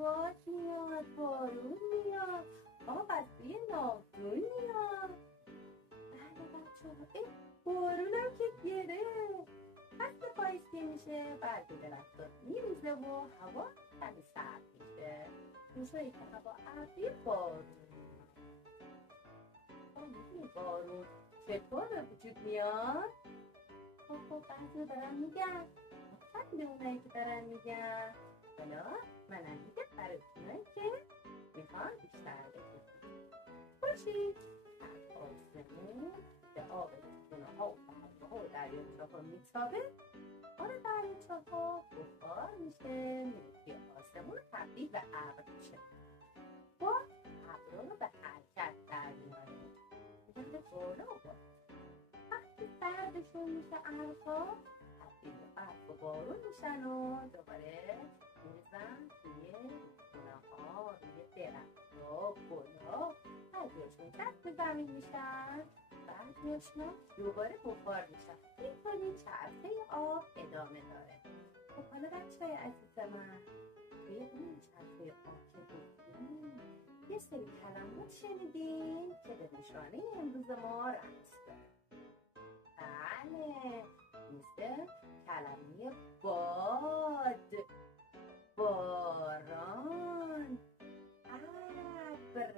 باد میاد، بارون میاد، آب از توی ناودون میاد. بله بچه‌ها، بارونم که گرفت. پس که پاییز که میشه بعد به درخت‌ها میریزه و هوا کمی سرد میشه. روزایی که هوا ابری بارون میاد. بارون چطور به وجود میاد؟ خب بعضی دارن میگن، آفرین به اونایی که دارن میگن. حالا منم میگم برای اونایی که میخوان بیشتر بگید باشید. از آسمون به آب رودخونه ها و پهن‌ها و دریاچه‌ها میتابه. آن دریاچه‌ها بخار میشه، میره آسمون تبدیل به ابر میشه. با ابرها رو به حرکت در میاره، میگن به بالا و بالا. وقتی سردشون میشه ابرها، تبدیل به برف و بارون میشن و دوباره میرزن توی رودخونه‌ها، روی درخت‌ها، گل‌ها. بعضیاشون دست زمین میشن، بعضیاشون دوباره بخار میشن. اینطوری چرخه آب ادامه داره. خب حالا بچه‌های عزیز من، توی این چرخه آب که گفتیم یه سری کلمات شنیدین که به نشانه امروز ما رمز داره. بله، مثل کلمه باد، باران، ابر،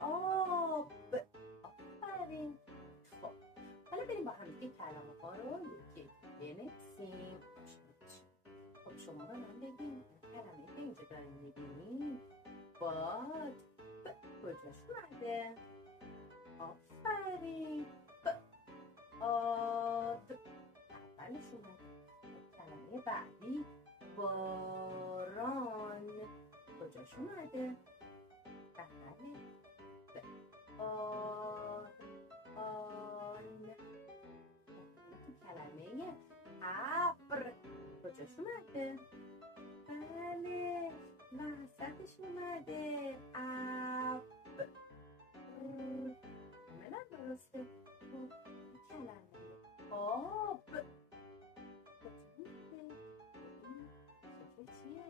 آب. آفرین. خب حالا بریم با هم دیگه کلمه ها رو یکی بنویسیم. خب شما به من بگین کلمه که اینجا داریم میبینیم باد کجاش اومده؟ آفرین. آب اولش اومده. کلمه بعدی باران کجاش اومده؟ بله. آن. تو کلمه ابر کجاش اومده؟ بله، وسطش اومده. اب. کاملا درسته. کلمه آب کجا اومده؟ شکل چیه؟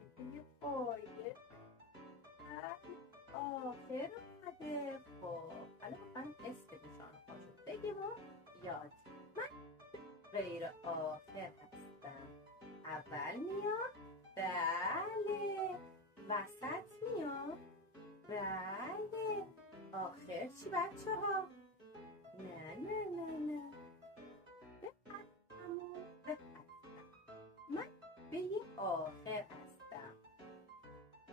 شکل یه پایه آخر اومده. خب حالا من اسم نشانه هاشو بگیم و یاد. من غیر آخر هستم. اول میاد، بله. وسط میاد، بله. آخر چی بچه ها؟ نه نه نه نه، بپرستم و بپرستم. من به یه آخر هستم،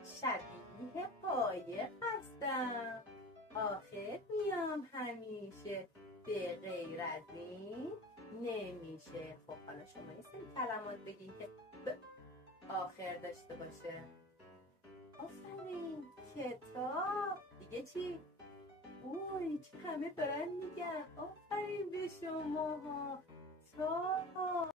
شبیه قایق هستم. آخر میام همیشه، به غیر از این نمیشه. خب حالا شما یه سری کلمات بگین که آخر داشته باشه. آفرین. کتاب. دیگه چی؟ اوی چه همه دارن میگن. آفرین به شما ها.